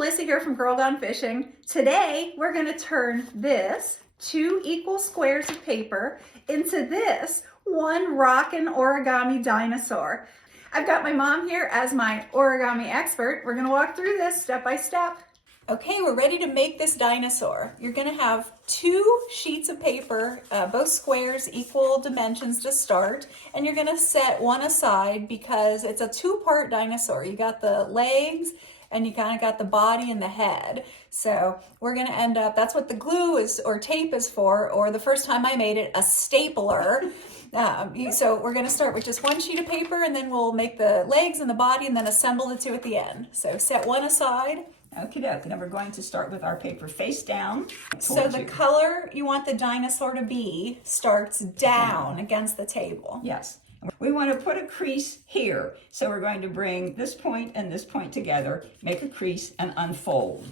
Melissa here from Girl Gone Fishing. Today we're going to turn this 2 equal squares of paper into this one rockin' origami dinosaur. I've got my mom here as my origami expert. We're going to walk through this step by step. Okay, we're ready to make this dinosaur. You're going to have 2 sheets of paper, both squares, equal dimensions to start, and you're going to set one aside because it's a 2-part dinosaur. You got the legs and you kind of got the body and the head. So we're going to end up, that's what the glue is or tape is for, or the first time I made it, a stapler. So we're going to start with just 1 sheet of paper, and then we'll make the legs and the body and then assemble the 2 at the end. So set one aside. Okie doke. Now we're going to start with our paper face down. So the color you want the dinosaur to be starts down against the table. Yes. We want to put a crease here. So we're going to bring this point and this point together, make a crease, and unfold.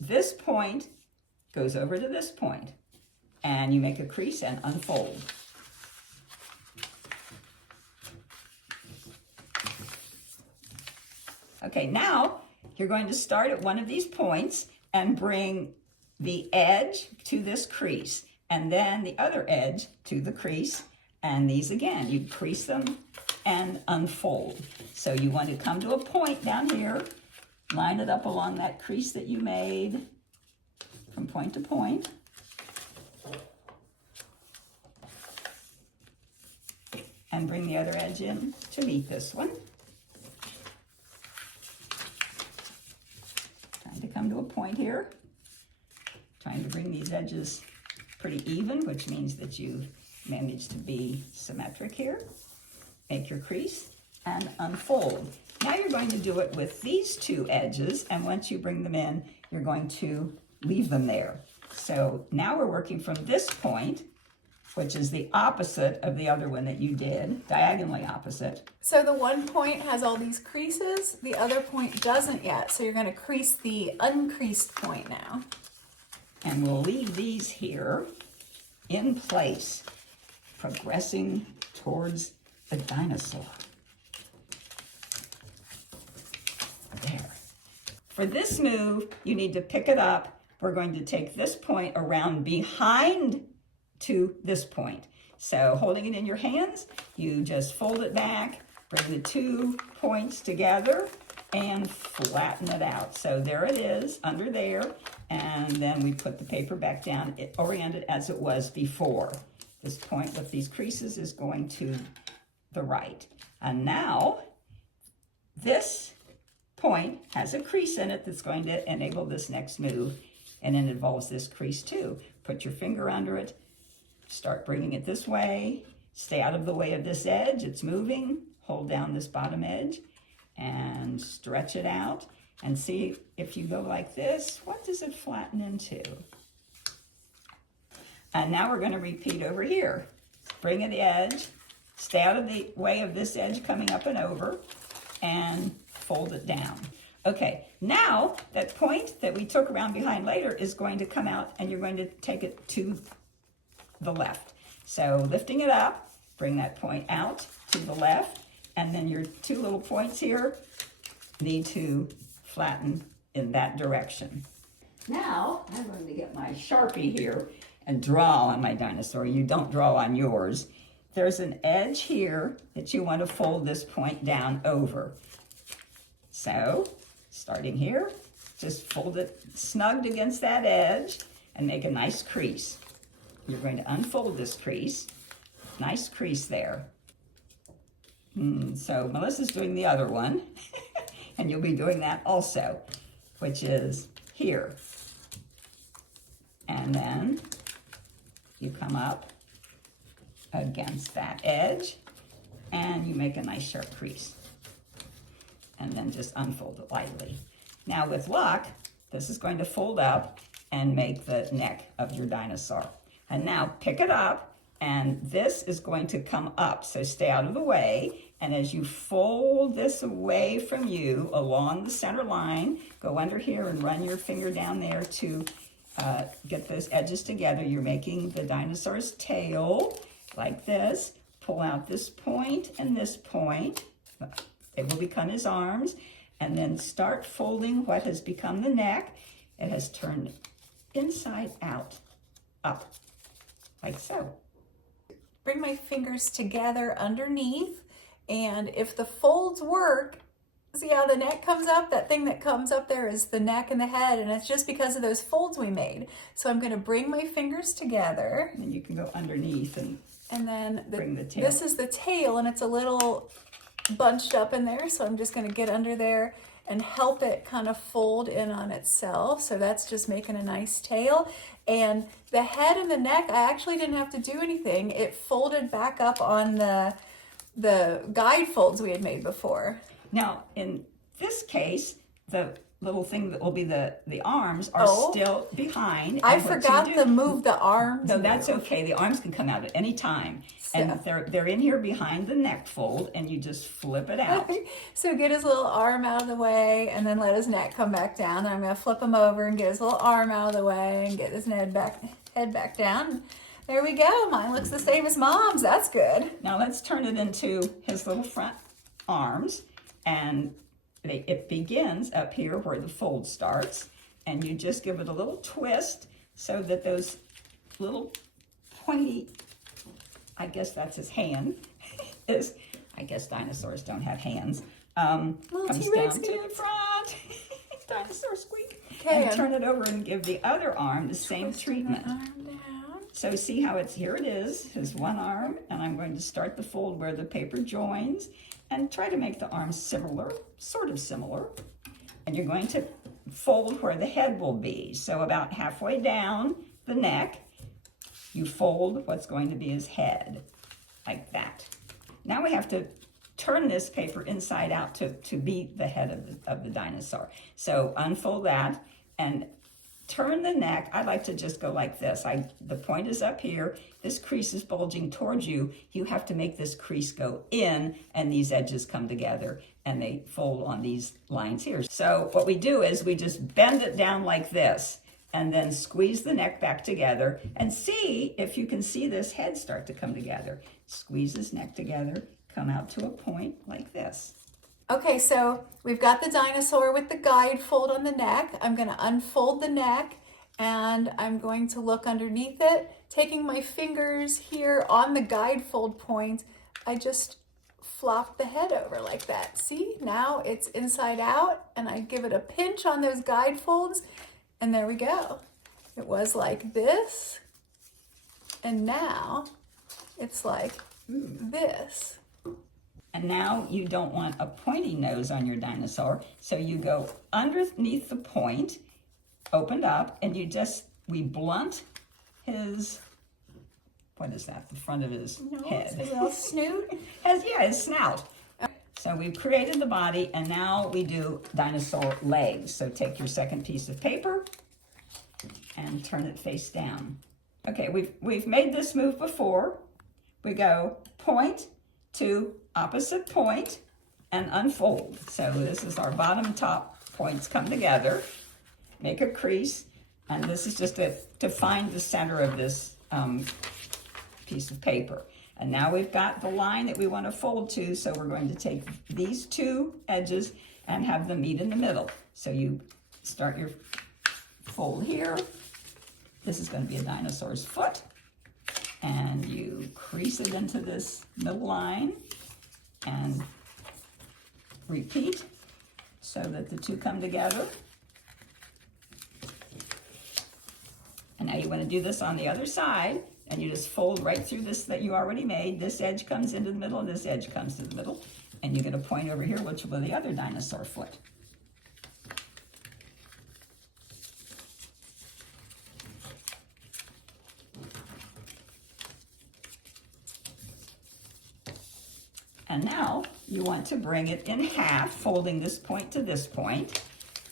This point goes over to this point, and you make a crease and unfold. Okay, now you're going to start at one of these points and bring the edge to this crease, and then the other edge to the crease, and these again, you crease them and unfold. So you want to come to a point down here, line it up along that crease that you made from point to point. And bring the other edge in to meet this one. Trying to come to a point here. Trying to bring these edges pretty even, which means that you've managed to be symmetric here. Make your crease and unfold. Now you're going to do it with these 2 edges, and once you bring them in, you're going to leave them there. So now we're working from this point, which is the opposite of the other one that you did, diagonally opposite. So the one point has all these creases, the other point doesn't yet. So you're going to crease the uncreased point now. And we'll leave these here in place, progressing towards the dinosaur. There. For this move, you need to pick it up. We're going to take this point around behind to this point. So holding it in your hands, you just fold it back, bring the 2 points together, and flatten it out. So there it is, under there, and then we put the paper back down, oriented as it was before. This point with these creases is going to the right. And now, this point has a crease in it that's going to enable this next move, and it involves this crease too. Put your finger under it, start bringing it this way, stay out of the way of this edge, it's moving, hold down this bottom edge, and stretch it out, and see if you go like this, what does it flatten into? And now we're going to repeat over here. Bring in the edge, stay out of the way of this edge coming up and over, and fold it down. Okay, now that point that we took around behind later is going to come out, and you're going to take it to the left. So lifting it up, bring that point out to the left, and then your 2 little points here need to flatten in that direction. Now, I'm going to get my Sharpie here and draw on my dinosaur. You don't draw on yours. There's an edge here that you want to fold this point down over. So, starting here, just fold it snugged against that edge and make a nice crease. You're going to unfold this crease. Nice crease there. So Melissa's doing the other one, and you'll be doing that also, which is here. And then you come up against that edge, and you make a nice sharp crease. And then just unfold it lightly. Now with luck, this is going to fold up and make the neck of your dinosaur. And now pick it up, and this is going to come up, so stay out of the way. And as you fold this away from you along the center line, go under here and run your finger down there to get those edges together. You're making the dinosaur's tail like this. Pull out this point and this point, They will become his arms. And then start folding what has become the neck. It has turned inside out, up, like so. Bring my fingers together underneath, and if the folds work, see how the neck comes up? That thing that comes up there is the neck and the head, and it's just because of those folds we made. So I'm gonna bring my fingers together. And you can go underneath and then bring the tail. This is the tail, and it's a little bunched up in there, so I'm just gonna get under there and help it kind of fold in on itself. So that's just making a nice tail. And the head and the neck, I actually didn't have to do anything. It folded back up on the guide folds we had made before. Now, in this case, the little thing that will be the arms are still behind. I forgot to move the arms. No, that's okay. The arms can come out at any time. And they're in here behind the neck fold, and you just flip it out. So get his little arm out of the way, and then let his neck come back down. Then I'm going to flip him over and get his little arm out of the way and get his head back down. There we go. Mine looks the same as Mom's. That's good. Now let's turn it into his little front arms, and it begins up here where the fold starts, and you just give it a little twist so that those little pointy, I guess that's his hand, I guess dinosaurs don't have hands, comes down to the front. Dinosaur squeak. Okay. And turn it over and give the other arm the same treatment. So see how here it is, his one arm, and I'm going to start the fold where the paper joins and try to make the arms similar, sort of similar. And you're going to fold where the head will be. So about halfway down the neck, you fold what's going to be his head, like that. Now we have to turn this paper inside out to be the head of the dinosaur. So unfold that and turn the neck. I like to just go like this. The point is up here. This crease is bulging towards you. You have to make this crease go in, and these edges come together, and they fold on these lines here. So what we do is we just bend it down like this, and then squeeze the neck back together, and see if you can see this head start to come together. Squeeze his neck together, come out to a point like this. Okay, so we've got the dinosaur with the guide fold on the neck. I'm going to unfold the neck, and I'm going to look underneath it. Taking my fingers here on the guide fold point, I just flop the head over like that. See, now it's inside out, and I give it a pinch on those guide folds, and there we go. It was like this, and now it's like this. And now you don't want a pointy nose on your dinosaur, so you go underneath the point, opened up, and we blunt his, what is that, the front of his head. His little snoot? His snout. So we've created the body, and now we do dinosaur legs. So take your second piece of paper and turn it face down. Okay, we've made this move before. We go point to opposite point and unfold. So this is our bottom and top points come together, make a crease, and this is just to find the center of this piece of paper. And now we've got the line that we want to fold to, so we're going to take these two edges and have them meet in the middle. So you start your fold here. This is going to be a dinosaur's foot. And you crease it into this middle line and repeat so that the two come together. And now you want to do this on the other side, and you just fold right through this that you already made. This edge comes into the middle, and this edge comes to the middle. And you get a point over here, which will be the other dinosaur foot. And now you want to bring it in half, folding this point to this point,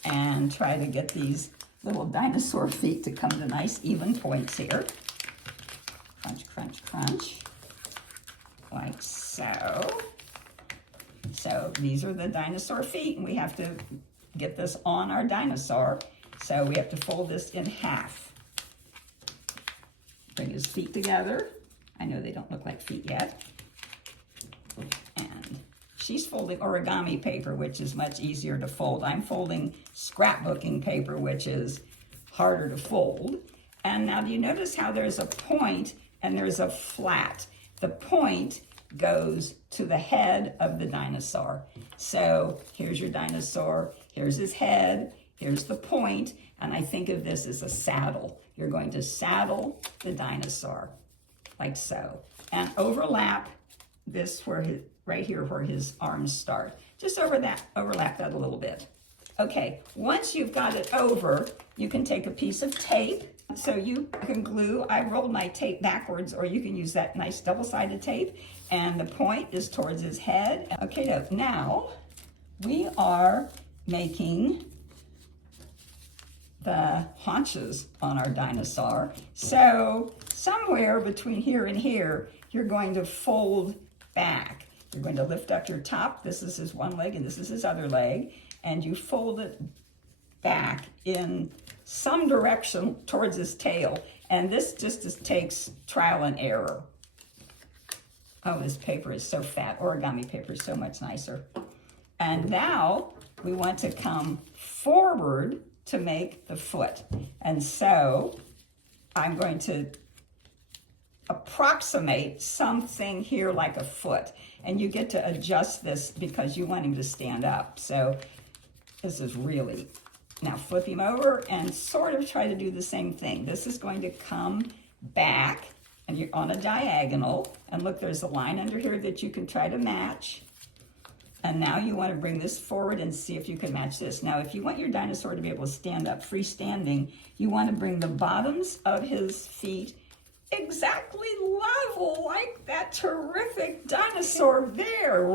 and try to get these little dinosaur feet to come to nice even points here. Crunch, crunch, crunch, like so. So these are the dinosaur feet, and we have to get this on our dinosaur. So we have to fold this in half. Bring his feet together. I know they don't look like feet yet. And She's folding origami paper, which is much easier to fold. I'm folding scrapbooking paper, which is harder to fold. And now do you notice how there's a point and there's a flat? The point goes to the head of the dinosaur. So here's your dinosaur, here's his head, here's the point, and I think of this as a saddle. You're going to saddle the dinosaur, like so, and overlap this where his, right here where his arms start. Just overlap that a little bit. Okay, once you've got it over, you can take a piece of tape. So you can glue, I rolled my tape backwards, or you can use that nice double-sided tape, and the point is towards his head. Okay, now we are making the haunches on our dinosaur. So somewhere between here and here, you're going to fold back. You're going to lift up your top. This is his one leg and this is his other leg. And you fold it back in some direction towards his tail. And this just takes trial and error. Oh, this paper is so fat. Origami paper is so much nicer. And now we want to come forward to make the foot. And so I'm going to approximate something here like a foot. And you get to adjust this because you want him to stand up. So this is really, now flip him over and sort of try to do the same thing. This is going to come back and you're on a diagonal. And look, there's a line under here that you can try to match. And now you want to bring this forward and see if you can match this. Now, if you want your dinosaur to be able to stand up freestanding, you want to bring the bottoms of his feet exactly level, like that terrific dinosaur there.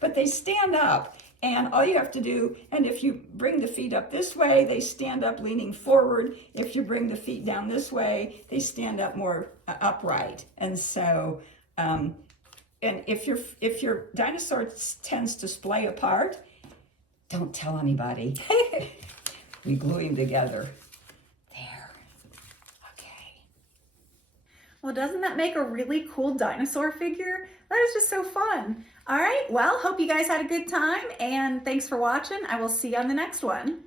But they stand up, and all you have to do, and if you bring the feet up this way, they stand up leaning forward. If you bring the feet down this way, they stand up more upright. And so, and if your dinosaur tends to splay apart, don't tell anybody. We glue him together. There. Okay. Well, doesn't that make a really cool dinosaur figure? That is just so fun. All right, well, hope you guys had a good time, and thanks for watching. I will see you on the next one.